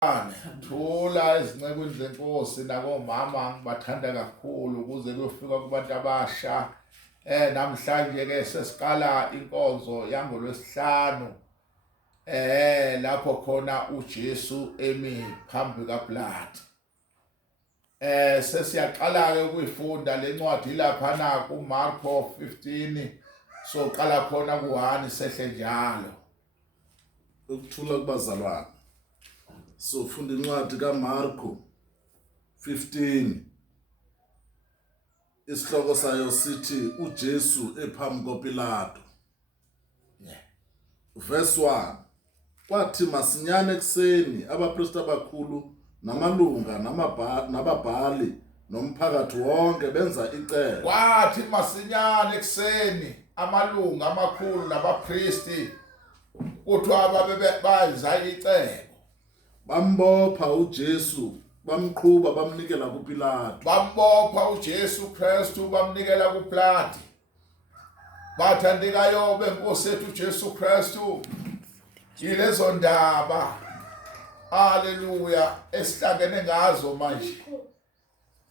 Thula ezincekwini zenkosi nakomama ngibathanda kakhulu ukuze kuyofika kubantu abasha. Namhlanje ke sesiqala inkonzo yangoLwesihlanu lapho khona uJesu emi phambi kaPilato. Sesiyaqala ke ukuyifunda lencwadi lapha na kuMarko 15, so qala khona ku1 sehle njalo. Ukuthula kubazalwane. So funda incwadi kaMarko 15. Isihloko sayo sithi uJesu ephambi koPilato. Verse 1. Kwathi masinyane ekseni abapristi abakhulu namalunga nababhali nomphakathi wonke benza icebo. Kwathi masinyane ekseni amalunga amakhulu nabapristi kuthiwa babenza icebo. Bambopha uJesu, bamqhuba bamnikela kuPilato. Bambopha uJesu Kristu bamnikela kuPilato. Bathandekayo benkosi yethu uJesu Kristu. Yilezo ndaba. Haleluya esihlangene ngazo manje.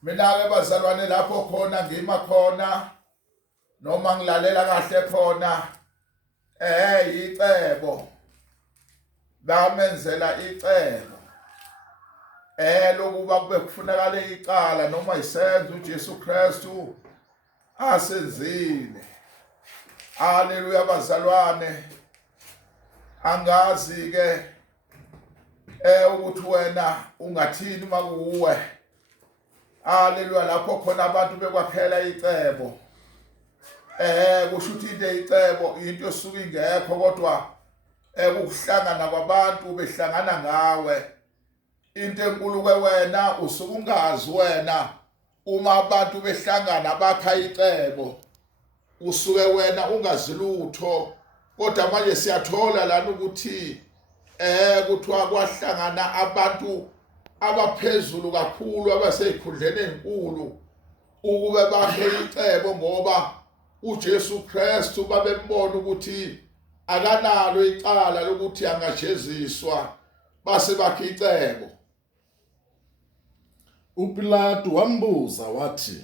Mina ke bazalwane lapho khona ngima khona noma ngilalela kahle khona icebo. Bamenzela icebo lokuba kube kufunakala icala noma isenzo uJesu Kristu asenzile. Haleluya bazalwane, angazi ke ukuthi wena ungathini makuwe. Haleluya lapho khona abantu bekwakhela icebo. Kusho ukuthi icebo into esuka ingekho kodwa ukuhlangana kwabantu behlangana ngawe. Into enkulu ke wena usuke ungazi wena uma abantu behlangana bakha icebo usuke wena ungazi lutho, kodwa manje siyathola lana ukuthi kuthiwa kwahlangana abantu abaphezulu kakhulu abasezikhundleni ezinkulu ukube bakhe icebo ngoba uJesu Kristu babembona ukuthi akanalo icala lokuthi angajeziswa base bakhe icebo. uPilato wambuza wathi,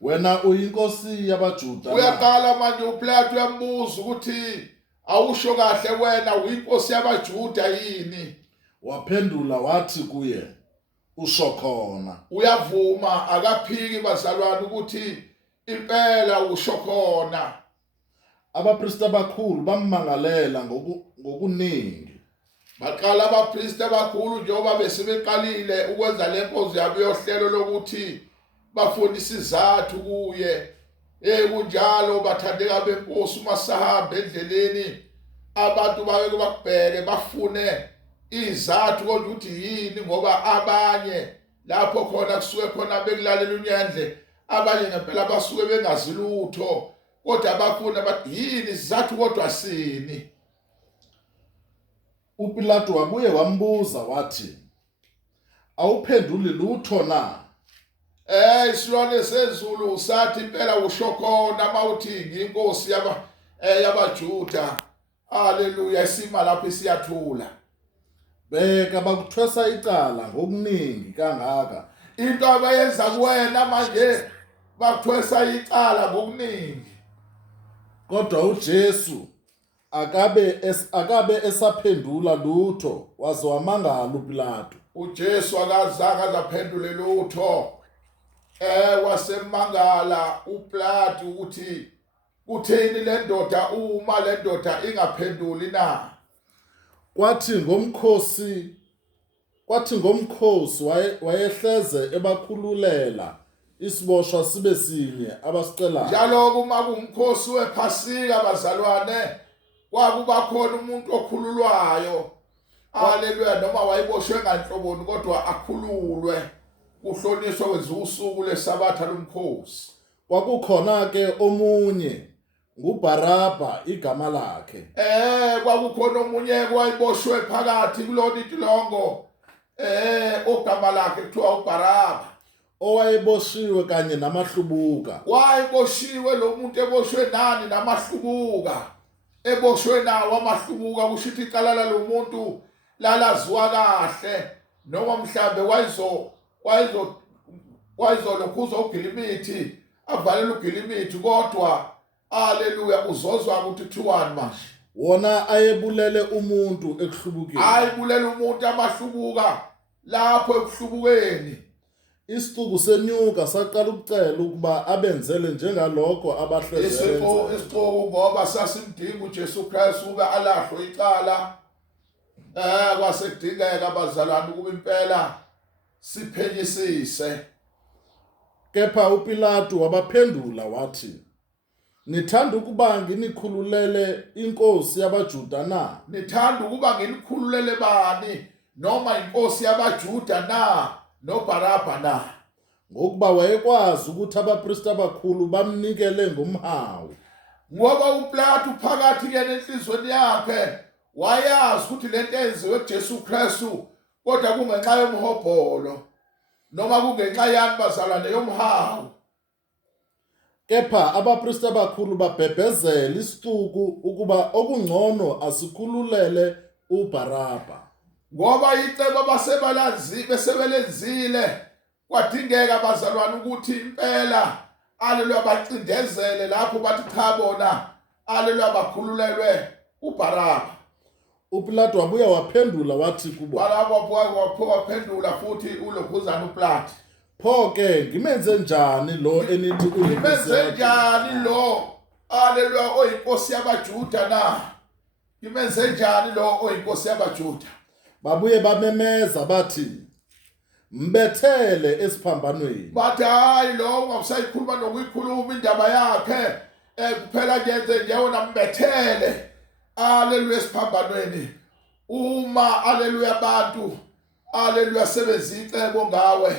wena uyinkosi yabaJuda? Uyaqala manje uPilato uyambuza ukuthi awusho kahle wena uyinkosi yabaJuda yini? Waphendula wathi kuye, usho khona. Uyavuma akaphiki bazalwane ukuthi impela usho khona. Abapristi abakhulu bammangalela ngokuningi. Baqala abapristi abakhulu njengoba besebeqalile ukwenza lenkonzo yabo yohlelo lokuthi bafuna isizathu kuye. Kunjalo bathandeka benkosi uma sahamba endleleni abantu bake bakubheke bafune izathu ukuthi yini, ngoba abanye lapho khona kusuke khona bekulalela unyandle, abanye ngempela basuke bengazi lutho kodwa bafuna bathi yini izathu kodwa sini. uPilato wabuye wambuza wathi, awuphenduli lutho na? Isilwane sezulu usathi impela usho khona mawuthi ngiyinkosi yabaJuda. Haleluya, isima lapho siyathula. Beka bakuthwesa icala ngokuningi kangaka. Into abayenza kuwena manje bakuthwesa icala ngokuningi. Kodwa uJesu akabe esaphendula lutho waze wamangala uPilato. uJesu akazange azaphendule lutho. Wasemangala uPilato ukuthi kutheni le ndoda uma le ndoda ingaphenduli na. Kwathi ngomkhosi wayehleze ebakhululela isiboshwa sibe sinye abasicelayo. Njalo uma kumkhosi wePhasika bazalwane kwakuba khona umuntu okhululwayo. Haleluya, noma wayiboshwe nganhloboni kodwa akhululwe kuhloniswa kwenziwa usuku leSabatha lomkhosi. Kwakukhona ke omunye nguBarabha igama lakhe. Kwakukhona omunye wayiboshwe phakathi kulona itilongo ogama lakhe kuthiwa uBarabha, owayeboshiwe kanye namahlubuka. Wayeboshiwe lo muntu eboshwe nani namahlubuka. Eboshwe nawo amahlubuka kusho ukuthi icala lo muntu lalaziwa kahle noma mhlambe wayizolokhuza ugilimithi avalele ugilimithi kodwa haleluya uzozwa ukuthi 2-1 manje wona ayebulele umuntu ekuhlubukeni ayibulela umuntu amahlubuka lapho ekuhlubukeni isixuku senyuka saqala ukucela ukuba abenzele njengalokho abahlezele isixuku ngoba sasimdinga uJesu Kristu ube alahlwe icala kwasekudingeka abazalwane ukuba impela siphenyisise kepha uPilato wabaphendula wathi nithanda ukuba nginikhululele inkosi yabaJuda na nithanda ukuba nginikhululele bani noma inkosi yabaJuda na noBarabha na ngokuba wayekwazi ukuthi abapristi abakhulu bamnikele ngomhawu ngoba uPilato phakathi nenhlizweni yakhe wayazi ukuthi lento enziwe kuJesu Kristu kodwa kungenxa yomhobholo noma kungenxa yani bazalwane yomhawu kepha abapristi abakhulu babhebhezela isixuku ukuba okungcono asikhululele uBarabha ngoba icebo besebelenzile kwadingeka abazalwane ukuthi impela haleluya bacindezele lapho bathi cha bona haleluya bakhululelwe uBarabha uPilato wabuya waphendula wathi kubo Barabha waphendula futhi ulokhuzana uPilato pho ke ngimenze njani lo enithi ngimenze njani lo haleluya oyinkosi yabaJuda na ngimenze njani lo oyinkosi yabaJuda babuye bamemeza bathi mbethele esiphambanweni bathi hayi lo ungasayikhuluma nokuyikhuluma indaba yakhe kuphela ngenze nje wona mbethele haleluya esiphambanweni uma haleluya abantu haleluya sebezicebo ngawe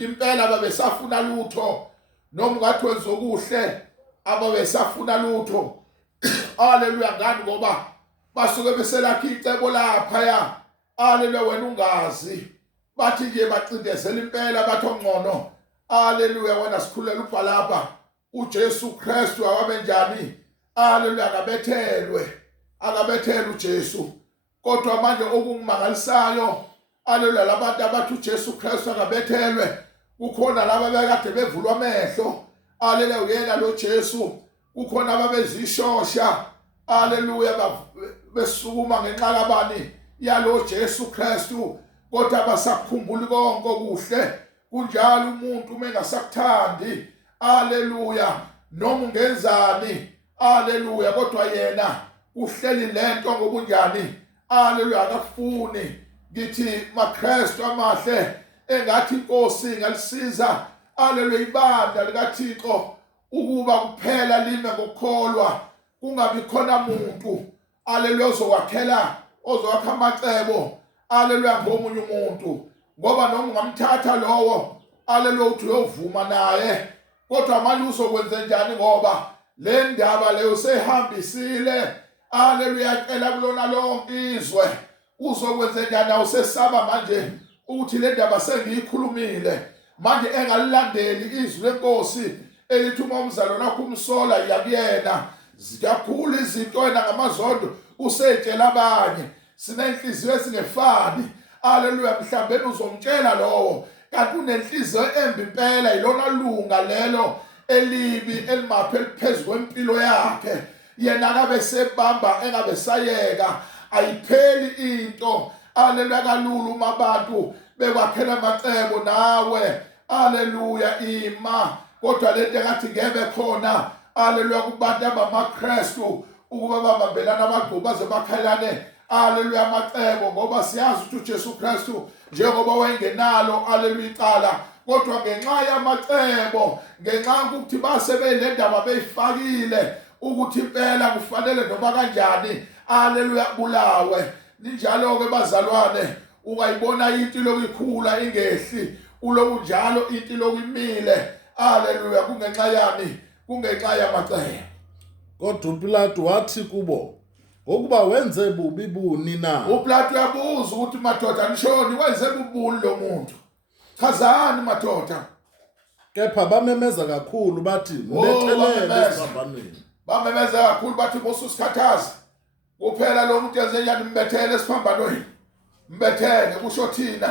impela babesafuna lutho noma ungathi wenza okuhle ababesafuna lutho haleluya ngani ngoba basuke beselakha icebo lapha ya haleluya wena ungazi bathi nje bacindezela impela bathi ongcono haleluya wena sikhulela uBarabha uJesu Kristu awabe njani haleluya akabethelwe uJesu kodwa manje okungimangalisayo haleluya labantu abathi uJesu Kristu akabethelwe kukhona laba bekade bevulwa amehlo haleluya uyena lo Jesu kukhona ababezishosha haleluya besukuma ngenxa kabani yalo Jesu Kristu kodwa basakhumbula konke okuhle kunjalo umuntu uma engasakuthandi haleluya noma ungenzani haleluya kodwa yena uhleli lento ngobunjani haleluya akafuni ngithi maKristu amahle engathi inkosi ngalisiza haleluya ibandla likaThixo ukuba kuphela lime ngokukholwa kungabi khona umuntu haleluya ozowakha amacebo haleluya ngomunye umuntu ngoba noma ungamthatha lowo haleluya uthi uyovuma naye kodwa manje uzokwenza njani ngoba le ndaba leyo sehambisile haleluya cela kulona lonke izwe uzokwenza njani awusesaba manje ukuthi le ndaba sengiyikhulumile manje engalilandeli izwi lenkosi elithi uma umzalwane wakho umsola yakuyena ziyakhulu izinto wena ngamazondo usetshela abanye sinenhliziyo ezingefani haleluya mhlawumbe uzomtshela lowo kanti unenhliziyo embi impela ilona lunga lelo elibi elimaphe eliphezulu kwempilo yakhe yena akabe sebamba engabe sayeka ayipheli into haleluya kalulu uma abantu bekwakhela amacebo nawe haleluya ima kodwa lento engathi ngebe khona haleluya kubantu abamaKristu ukuba babambelana amagqubu baze bakhalane haleluya amacebo ngoba siyazi ukuthi uJesu Kristu njengoba wayengenalo haleluya icala kodwa ngenxa yamacebo ngenxa ukuthi basebele ndaba beyifakile ukuthi impela kufanele noma kanjani haleluya bulawe ninjalo ke bazalwane ungayibona into lokukhula ingehli uloku njalo into lokuyimile haleluya kungenxa yani kungenxa yamacebo kodwa uPilato wathi kubo ngokuba wenze bubi buni na uPilato yabuza ukuthi madoda nishoni wenze bubuni lo muntu chazani madoda kepha bamemeza kakhulu bathi mbethelele esiphambanweni bamemeza kakhulu bathi mususikhathaza kuphela lo muntu yenze njani mbethele esiphambanweni mbethele kusho thina